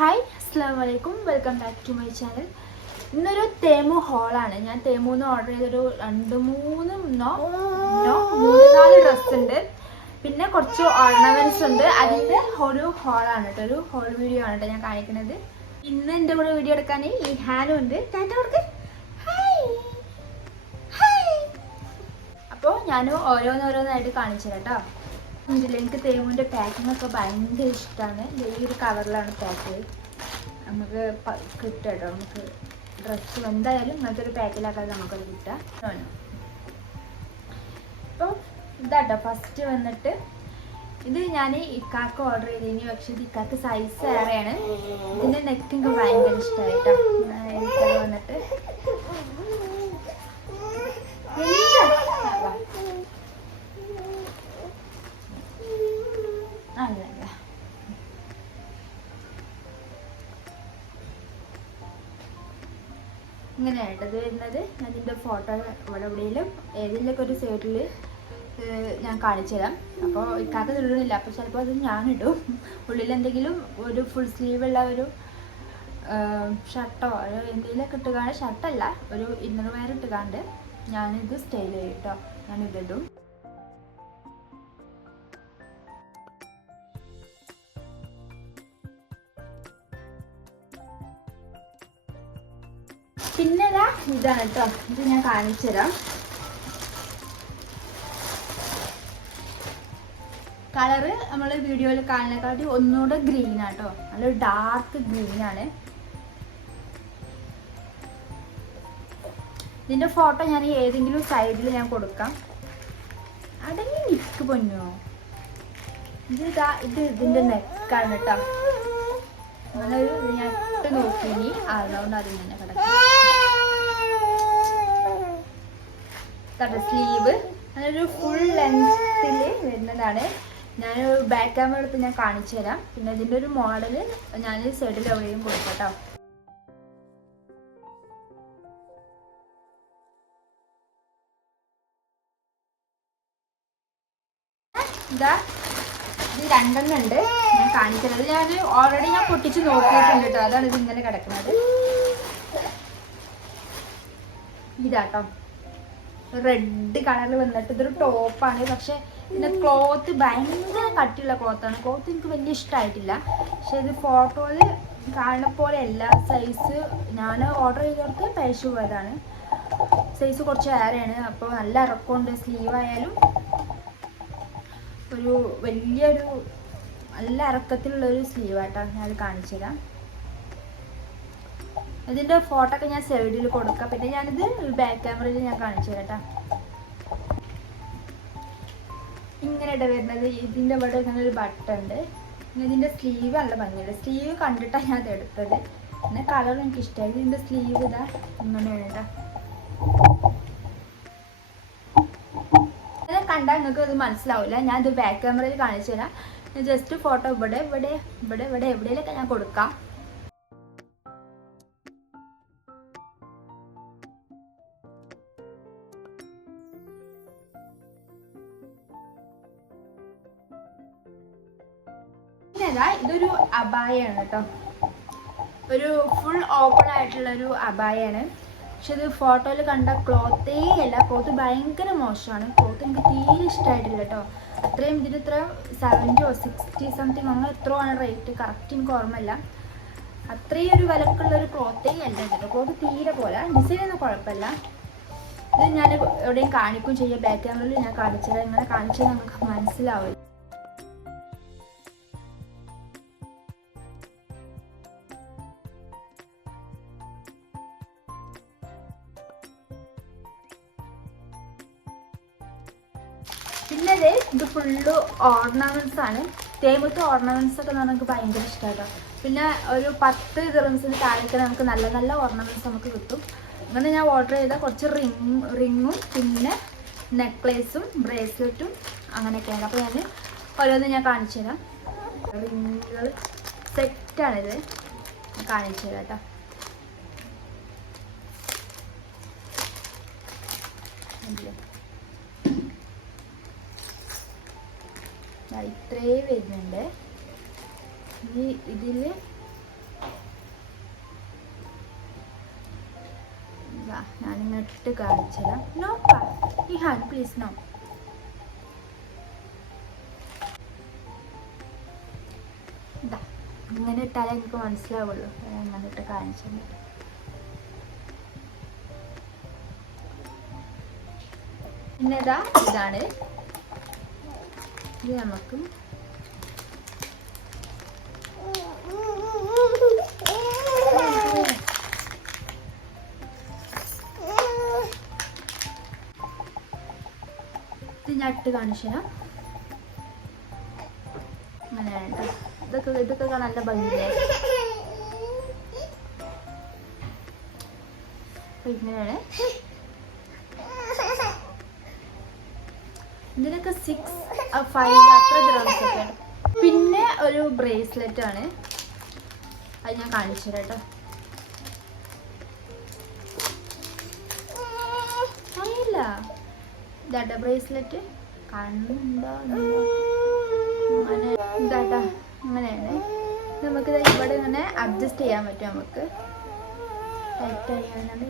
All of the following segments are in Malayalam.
ഹായ് അസ്സലാമലൈക്കും welcome back to my channel. ഇന്നൊരു തേമു ഹോളാണ്. ഞാൻ തേമുന്ന് ഓർഡർ ചെയ്തൊരു 3-4 ഡ്രസ്സ് ഉണ്ട്, പിന്നെ കുറച്ച് ഓർണമെന്റ്സ് ഉണ്ട്. അതിൻ്റെ ഒരു ഹോളാണ് കേട്ടോ, ഒരു ഹോൾ വീഡിയോ ആണ് കേട്ടോ ഞാൻ കാണിക്കുന്നത്. ഇന്ന് എൻ്റെ കൂടെ വീഡിയോ എടുക്കാൻ ഈ ഹാനും ഉണ്ട്. അപ്പോൾ ഞാൻ ഓരോന്നോരോന്നായിട്ട് കാണിച്ചു കേട്ടോ. എനിക്ക് തേമുവിൻ്റെ പാക്കിംഗ് ഒക്കെ ഭയങ്കര ഇഷ്ടമാണ്. ഈ ഒരു കവറിലാണ് പാക്ക് ചെയ്ത് നമുക്ക് കിട്ടുക കേട്ടോ. നമുക്ക് ഡ്രസ്സ് എന്തായാലും ഇങ്ങനത്തെ ഒരു പാക്കിലാക്കാതെ നമുക്കത് കിട്ടുക. അപ്പോൾ ഇതാട്ടോ ഫസ്റ്റ് വന്നിട്ട് ഇത് ഞാൻ ഇക്കാക്ക് ഓർഡർ ചെയ്തതിന്, പക്ഷേ ഇത് ഇക്കാക്ക് സൈസ് ഏറെയാണ്. ഇതിൻ്റെ നെക്ക് എനിക്ക് ഭയങ്കര ഇഷ്ടമായിട്ടോ. എനിക്കത് വന്നിട്ട് ഇങ്ങനെയായിട്ടത് വരുന്നത്. അതിൻ്റെ ഫോട്ടോ ഇവിടെ എവിടെയെങ്കിലും ഏതെങ്കിലുമൊക്കെ ഒരു സൈഡിൽ ഞാൻ കാണിച്ചു തരാം. അപ്പോൾ ഇക്കാക്ക് ഇടുന്നില്ല, അപ്പോൾ ചിലപ്പോൾ അത് ഞാനിടും. ഉള്ളിൽ എന്തെങ്കിലും ഒരു ഫുൾ സ്ലീവുള്ള ഒരു ഷർട്ടോ എന്തെങ്കിലുമൊക്കെ ഇട്ടുകാണ്ട്, ഷർട്ടല്ല ഒരു ഇന്നർ വെയർ ഇട്ടുകാണ്ട് ഞാനിത് സ്റ്റൈൽ ചെയ്യും കേട്ടോ. ഞാനിതിടും. പിന്നെ ഇതാണ് കേട്ടോ, ഇത് ഞാൻ കാണിച്ചു തരാം. കളറ് നമ്മൾ വീഡിയോയിൽ കാണുന്നതിനെക്കാട്ടി ഒന്നുകൂടെ ഗ്രീൻ ആട്ടോ, നല്ലൊരു ഡാർക്ക് ഗ്രീനാണ്. ഇതിൻ്റെ ഫോട്ടോ ഞാൻ ഏതെങ്കിലും സൈഡിൽ ഞാൻ കൊടുക്കാം. അടങ്ങി നിക്ക് പൊന്നോ. ഇത് ഇതിൻ്റെ നെക്കാണ് കേട്ടോ. അങ്ങനൊരു ഞാൻ ഇട്ട് നോക്കിനി, അതുകൊണ്ട് അതിൽ തന്നെ കിടക്കും. സ്ലീവ് അങ്ങനൊരു ഫുൾ ലെങ്ത്തിൽ വരുന്നതാണ്. ഞാനൊരു ബാക്ക് ക്യാമറ എടുത്ത് ഞാൻ കാണിച്ചു തരാം. പിന്നെ ഇതിൻ്റെ ഒരു മോഡല് ഞാൻ സൈഡിൽ എവിടെയും കൊടുക്കട്ടോ. ഇതാ ഇത് രണ്ടെണ്ണം ഉണ്ട് ഞാൻ കാണിച്ചത്. ഞാൻ ഓൾറെഡി ഞാൻ പൊട്ടിച്ച് നോക്കിയിട്ടുണ്ട് കേട്ടോ. അതാണ് ഇത് ഇങ്ങനെ കിടക്കുന്നത്. ഇതാട്ടോ റെഡ് കളറിൽ വന്നിട്ട് ഇതൊരു ടോപ്പാണ്. പക്ഷെ ഇതിൻ്റെ ക്ലോത്ത് ഭയങ്കര കട്ടിയുള്ള ക്ലോത്താണ്. ക്ലോത്ത് എനിക്ക് വലിയ ഇഷ്ടമായിട്ടില്ല. പക്ഷെ ഇത് ഫോട്ടോയിൽ കാണുന്ന പോലെ അല്ല. സൈസ് ഞാൻ ഓർഡർ ചെയ്തവർക്ക് പേശു പോയതാണ്. സൈസ് കുറച്ച് ഏറെയാണ്. അപ്പോൾ നല്ല ഇറക്കമുണ്ട്. സ്ലീവ് ആയാലും ഒരു വലിയൊരു നല്ല ഇറക്കത്തിലുള്ളൊരു സ്ലീവായിട്ടാണ് ഞാൻ കാണിച്ചു തരാം. ഇതിൻ്റെ ഫോട്ടോ ഒക്കെ ഞാൻ സൈഡിൽ കൊടുക്കാം. പിന്നെ ഞാനിത് ബാക്ക് ക്യാമറയിൽ ഞാൻ കാണിച്ചു തരാം കേട്ടോ. ഇങ്ങനെയായിട്ട് വരുന്നത്. ഇതിൻ്റെ ഇവിടെ ഇങ്ങനെ ഒരു ബട്ടൺ ഉണ്ട്. പിന്നെ ഇതിൻ്റെ സ്ലീവ് നല്ല ഭംഗിയുണ്ട്. സ്ലീവ് കണ്ടിട്ടാണ് ഞാൻ അത് എടുത്തത്. പിന്നെ കളർ എനിക്ക് ഇഷ്ടമായി. ഇതിൻ്റെ സ്ലീവ് ഇതാ ഇങ്ങനെയാണ് കേട്ടോ. കണ്ടാൽ നിങ്ങൾക്ക് ഇത് മനസ്സിലാവില്ല. ഞാൻ ഇത് ബാക്ക് ക്യാമറയിൽ കാണിച്ചു തരാം. ജസ്റ്റ് ഫോട്ടോ എവിടെയെങ്കിലൊക്കെ ഞാൻ കൊടുക്കാം. ഇതൊരു അബായാണ് കേട്ടോ. ഒരു ഫുൾ ഓപ്പൺ ആയിട്ടുള്ളൊരു അബായാണ്. പക്ഷെ ഇത് ഫോട്ടോയിൽ കണ്ട ക്ലോത്തേ അല്ല. ക്ലോത്ത് ഭയങ്കര മോശമാണ്. ക്ലോത്ത് എനിക്ക് തീരെ ഇഷ്ടമായിട്ടില്ല കേട്ടോ. അത്രയും ഇതിന് ഇത്ര 70 or 60 സംതിങ് അങ്ങനെ എത്രയോ ആണ് റേറ്റ്. കറക്റ്റ് എനിക്ക് ഓർമ്മയില്ല. അത്രയും ഒരു വിലക്കുള്ളൊരു ക്ലോത്തേ അല്ല ഇതിൻ്റെ. ക്ലോത്ത് തീരെ പോലെ. ഡിസൈനൊന്നും കുഴപ്പമില്ല. ഇത് ഞാൻ എവിടെയും കാണിക്കും ചെയ്യാം. ബാക്ക് ക്യാമറയിൽ ഞാൻ കാണിച്ചത്. ഇങ്ങനെ കാണിച്ചാൽ നമുക്ക് മനസ്സിലാവില്ല. പിന്നെ ഇത് ഫുള്ള് ഓർണമെന്റ്സ് ആണ്. തേമുത്തെ ഓർണമെന്റ്സ് ഒക്കെ നമുക്ക് ഭയങ്കര ഇഷ്ടമായിട്ടോ. പിന്നെ ഒരു 10 ദിർഹംസിന് താഴേക്ക് നമുക്ക് നല്ല നല്ല ഓർണമെന്റ്സ് നമുക്ക് കിട്ടും. അങ്ങനെ ഞാൻ ഓർഡർ ചെയ്ത കുറച്ച് റിങ്ങും പിന്നെ നെക്ലേസും ബ്രേസ്ലെറ്റും അങ്ങനെയൊക്കെയാണ്. അപ്പോൾ ഞാൻ ഓരോന്ന് ഞാൻ കാണിച്ചു തരാം. റിങ്ങുകൾ സെറ്റാണിത്. കാണിച്ചു തരാം കേട്ടോ. ഇത്രേ വരുന്നുണ്ട്. ഇതിൽ ഞാനിങ്ങനെ ഇട്ട് കാണിച്ചുതരാം. No Ihan please no. ഇതാ ഇങ്ങനെ ഇട്ടാലേ എനിക്ക് മനസ്സിലാവുള്ളൂ. അങ്ങനെ ഇട്ട് കാണിച്ചത്. പിന്നെ ഇതാണ് ഇത്. നമുക്ക് ഇത് ഞാൻ ഇട്ട് കാണിച്ചു തരാം. അങ്ങനെയാണ് ഇതൊക്കെ നല്ല ഭംഗിയില്ലേ. ഇങ്ങനെയാണ്. ഇതിനൊക്കെ 6 5 അത്ര ദ്രവ്സൊക്കെയാണ്. പിന്നെ ഒരു ബ്രേസ്ലെറ്റ് ആണ്, അത് ഞാൻ കാണിച്ചു തരാം കേട്ടോ. അറിയില്ല ഇതാട്ടാ ബ്രേസ്ലെറ്റ് കാണുന്നുണ്ടോ? അങ്ങനെ ഇതാട്ടാ അങ്ങനെയാണ്. നമുക്ക് ഇവിടെ ഇങ്ങനെ അഡ്ജസ്റ്റ് ചെയ്യാൻ പറ്റും. നമുക്ക് ടൈറ്റ് ചെയ്യാനാണ്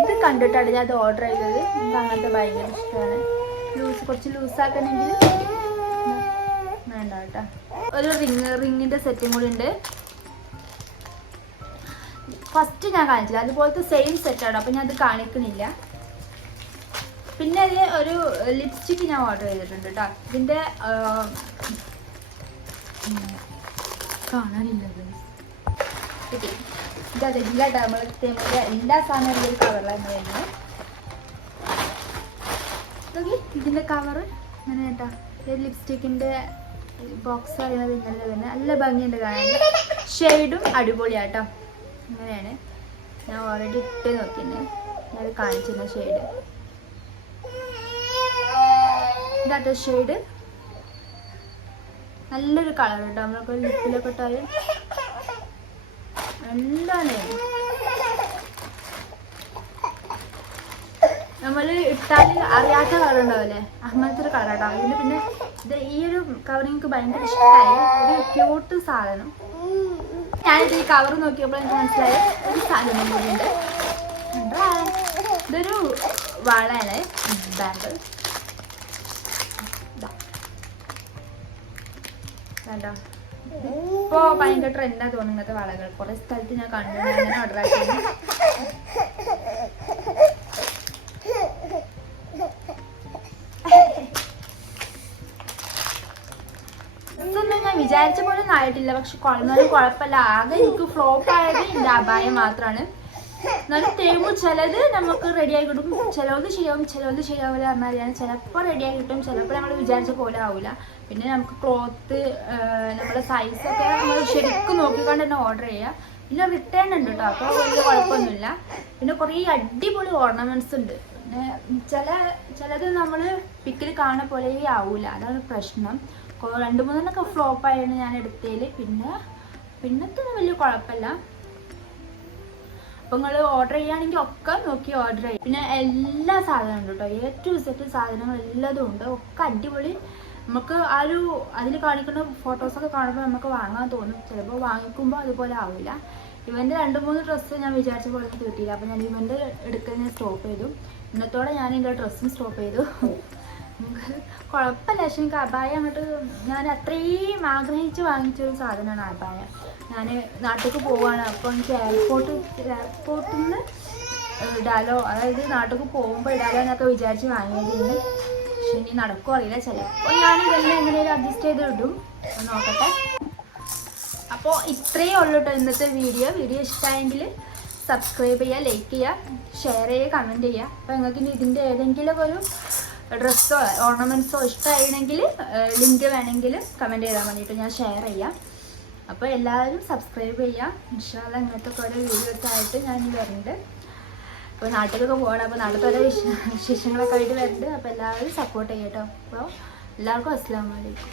ഇത് കണ്ടിട്ടാണ് ഞാൻ അത് ഓർഡർ ചെയ്തത്. എനിക്ക് അങ്ങനത്തെ ഭയങ്കര ഇഷ്ടമാണ്. കുറച്ച് ലൂസാക്കണമെങ്കിൽ വേണ്ട കേട്ടോ. ഒരു റിങ്ങിൻ്റെ സെറ്റും കൂടി ഉണ്ട്. ഫസ്റ്റ് ഞാൻ കാണിച്ചില്ല, അതുപോലത്തെ സെയിം സെറ്റാണ്. അപ്പം ഞാൻ അത് കാണിക്കണില്ല. പിന്നെ അത് ഒരു ലിപ്സ്റ്റിക്ക് ഞാൻ ഓർഡർ ചെയ്തിട്ടുണ്ട് കേട്ടോ. ഇതിൻ്റെ കാണാനില്ല കിട്ടി. ഇതല്ല കേട്ടോ. നമ്മൾ എല്ലാ സാധനവും ഒരു കവറിലാണ് വരുന്നത്. ഇതിൻ്റെ കവറ് അങ്ങനെ കേട്ടോ. ലിപ്സ്റ്റിക്കിൻ്റെ ബോക്സ് പറയുന്നത് ഇങ്ങനെ തന്നെ നല്ല ഭംഗിയുണ്ട് കാണാൻ. ഷെയ്ഡും അടിപൊളിയാട്ടോ. അങ്ങനെയാണ്. ഞാൻ ഓൾറെഡി ഇട്ട് നോക്കിയിരുന്നു. ഞാൻ കാണിച്ചിരുന്ന ഷെയ്ഡ് ഇതാട്ടോ. ഷെയ്ഡ് നല്ലൊരു കളർ കേട്ടോ. നമ്മളൊക്കെ ലിപ്പിലൊക്കെ ഇട്ടാൽ എന്താണ് നമ്മൾ ഇട്ടാൽ അറിയാത്ത കളർ ഉണ്ടാവില്ലേ, അങ്ങനത്തെ ഒരു കളർ കേട്ടോ. അതിന് പിന്നെ ഇത് ഈ ഒരു കവർ എനിക്ക് ഭയങ്കര ഇഷ്ടമായി. ഒരു ക്യൂട്ട് സാധനം. ഞാനിത് ഈ കവർ നോക്കിയപ്പോൾ എനിക്ക് മനസ്സിലായ ഒരു സാധനം കൂടിയുണ്ട്. ഇതൊരു വളയാണ്, ബാങ്കിൾ കണ്ടോ. ഇപ്പോൾ ഭയങ്കര ട്രെൻഡാ തോന്നുന്നു ഇങ്ങനത്തെ വളകൾ. കുറേ സ്ഥലത്ത് ഞാൻ കണ്ടു. ഞാൻ ഓർഡർ ആക്കിയത്. ഇതൊന്നും ഞാൻ വിചാരിച്ച പോലെ ഒന്നും ആയിട്ടില്ല. പക്ഷെ കൊള്ളുന്നതും കുഴപ്പമില്ല. ആകെ എനിക്ക് ഫ്ലോപ്പ് ആയത് എൻ്റെ അബായം മാത്രമാണ്. എന്നാലും തേമ്പ് ചിലത് നമുക്ക് റെഡിയായി കിട്ടും, ചിലത് ശരിയാവും, ചിലത് ശരിയാവില്ല. പറഞ്ഞാൽ ചിലപ്പോൾ റെഡിയായി കിട്ടും, ചിലപ്പോൾ നമ്മൾ വിചാരിച്ച പോലെ ആവില്ല. പിന്നെ നമുക്ക് ക്ലോത്ത് നമ്മുടെ സൈസൊക്കെ നമ്മൾ ശരിക്കും നോക്കിക്കൊണ്ട് തന്നെ ഓർഡർ ചെയ്യുക. പിന്നെ റിട്ടേൺ ഉണ്ട് കേട്ടോ. അപ്പോൾ വലിയ കുഴപ്പമൊന്നുമില്ല. പിന്നെ കുറേ അടിപൊളി ഓർണമെൻറ്റ്സ് ഉണ്ട്. പിന്നെ ചിലത് നമ്മൾ പിക്കിൽ കാണുന്ന പോലെ ആവില്ല. അതാണ് പ്രശ്നം. 2-3 ഫ്ലോപ്പായിരുന്നു ഞാൻ എടുത്തതിൽ. പിന്നത്തെ വലിയ കുഴപ്പമില്ല. അപ്പോൾ നിങ്ങൾ ഓർഡർ ചെയ്യുകയാണെങ്കിൽ ഒക്കെ നോക്കി ഓർഡർ ചെയ്യും. പിന്നെ എല്ലാ സാധനവും ഉണ്ട് കേട്ടോ. A to Z സാധനങ്ങൾ എല്ലാതും ഉണ്ട്. ഒക്കെ അടിപൊളി. നമുക്ക് ആ ഒരു അതിൽ കാണിക്കുന്ന ഫോട്ടോസൊക്കെ കാണുമ്പോൾ നമുക്ക് വാങ്ങാൻ തോന്നും. ചിലപ്പോൾ വാങ്ങിക്കുമ്പോൾ അതുപോലെ ആവില്ല. ഇവൻ്റെ 2-3 ഡ്രസ്സ് ഞാൻ വിചാരിച്ച പോലെ ഒന്നും കിട്ടിയില്ല. അപ്പോൾ ഞാൻ ഇവൻ്റെ എടുക്കുന്നത് സ്റ്റോപ്പ് ചെയ്തു. ഇന്നത്തോടെ ഞാൻ എൻ്റെ ഡ്രസ്സും സ്റ്റോപ്പ് ചെയ്തു. നമുക്ക് കുഴപ്പമില്ല. പക്ഷെ എനിക്ക് അബായ അങ്ങോട്ട് ഞാൻ അത്രയും ആഗ്രഹിച്ച് വാങ്ങിച്ചൊരു സാധനമാണ് അബായ. ഞാൻ നാട്ടിലേക്ക് പോവുകയാണ്. അപ്പോൾ എനിക്ക് എയർപോർട്ടിൽ നിന്ന് ഇടാലോ, അതായത് നാട്ടിലേക്ക് പോകുമ്പോൾ ഇടാലോ എന്നൊക്കെ വിചാരിച്ച് വാങ്ങിയതിന്. പക്ഷെ ഇനി നടക്കുമോ അറിയില്ല. ചിലപ്പോൾ ഞാൻ ഇതെല്ലാം എങ്ങനെയും അഡ്ജസ്റ്റ് ചെയ്ത് ഇടും. നോക്കട്ടെ. അപ്പോൾ ഇത്രയേ ഉള്ളൂ കേട്ടോ ഇന്നത്തെ വീഡിയോ. ഇഷ്ടമായെങ്കിൽ സബ്സ്ക്രൈബ് ചെയ്യുക, ലൈക്ക് ചെയ്യുക, ഷെയർ ചെയ്യുക, കമൻറ്റ് ചെയ്യുക. അപ്പോൾ നിങ്ങൾക്ക് ഇതിൻ്റെ ഏതെങ്കിലും ഒരു ഡ്രസ്സോ ഓർണമെൻറ്റ്സോ ഇഷ്ടമായിരുന്നെങ്കിൽ ലിങ്ക് വേണമെങ്കിൽ കമൻറ്റ് ചെയ്താൽ മതിയിട്ട് ഞാൻ ഷെയർ ചെയ്യാം. അപ്പോൾ എല്ലാവരും സബ്സ്ക്രൈബ് ചെയ്യുക. ഇൻഷാ അല്ലാഹ് ഇങ്ങനത്തെ കുറേ വീഡിയോസ് ആയിട്ട് ഞാൻ വരുന്നുണ്ട്. അപ്പോൾ നാട്ടിലൊക്കെ പോകണം. അപ്പോൾ നാട്ടിൽ പല വിശേഷങ്ങളൊക്കെ ആയിട്ട് വരുന്നുണ്ട്. അപ്പോൾ എല്ലാവരും സപ്പോർട്ട് ചെയ്യാം കേട്ടോ. അപ്പോൾ എല്ലാവർക്കും അസ്സലാമു അലൈക്കും.